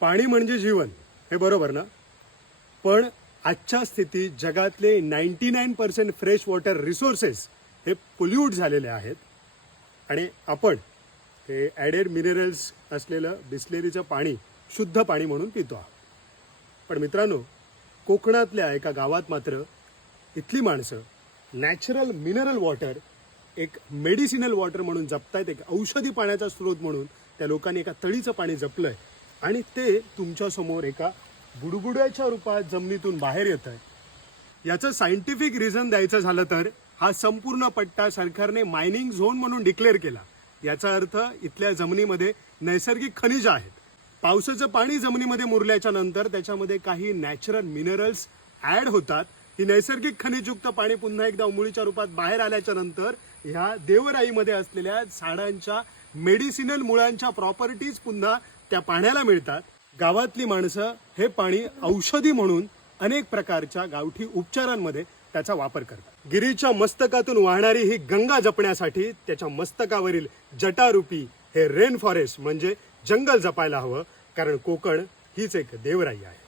पाणी म्हणजे जीवन, हे बरोबर ना? पण आजच्या स्थितीत जगातले 99% फ्रेश वॉटर रिसोर्सेस हे पोल्यूट झालेले आहेत आणि आपण हे ॲडेड मिनरल्स असलेलं बिस्लेरीचं पाणी शुद्ध पाणी म्हणून पितो आहोत. पण मित्रांनो, कोकणातल्या एका गावात मात्र इथली माणसं नॅचरल मिनरल वॉटर एक मेडिसिनल वॉटर म्हणून जपतायत, एक औषधी पाण्याचा स्रोत म्हणून त्या लोकांनी एका तळीचं पाणी जपलंय आणि ते तुमच्यासमोर एका बुडबुड्याच्या रूपात जमिनीतून बाहेर येत आहे. याचं सायंटिफिक रिझन द्यायचं झालं तर हा संपूर्ण पट्टा सरकारने मायनिंग झोन म्हणून डिक्लेअर केला. याचा अर्थ इथल्या जमिनीमध्ये नैसर्गिक खनिज आहेत. पावसाचं पाणी जमिनीमध्ये मुरल्याच्या नंतर त्याच्यामध्ये काही नॅचरल मिनरल्स ॲड होतात. ही नैसर्गिक खनिजयुक्त पाणी पुन्हा एकदा उमळीच्या रूपात बाहेर आल्याच्या नंतर ह्या देवराईमध्ये असलेल्या झाडांच्या मेडिसिनल मुळांच्या प्रॉपर्टीज पुन्हा त्या पाण्याला मिळतात. गावातली माणसं हे पाणी औषधी म्हणून अनेक प्रकारच्या गावठी उपचारांमध्ये त्याचा वापर करतात. गिरीच्या मस्तकातून वाहणारी ही गंगा जपण्यासाठी त्याच्या मस्तकावरील जटारूपी हे रेन फॉरेस्ट म्हणजे जंगल जपायला हवं, कारण कोकण हीच एक देवराई आहे.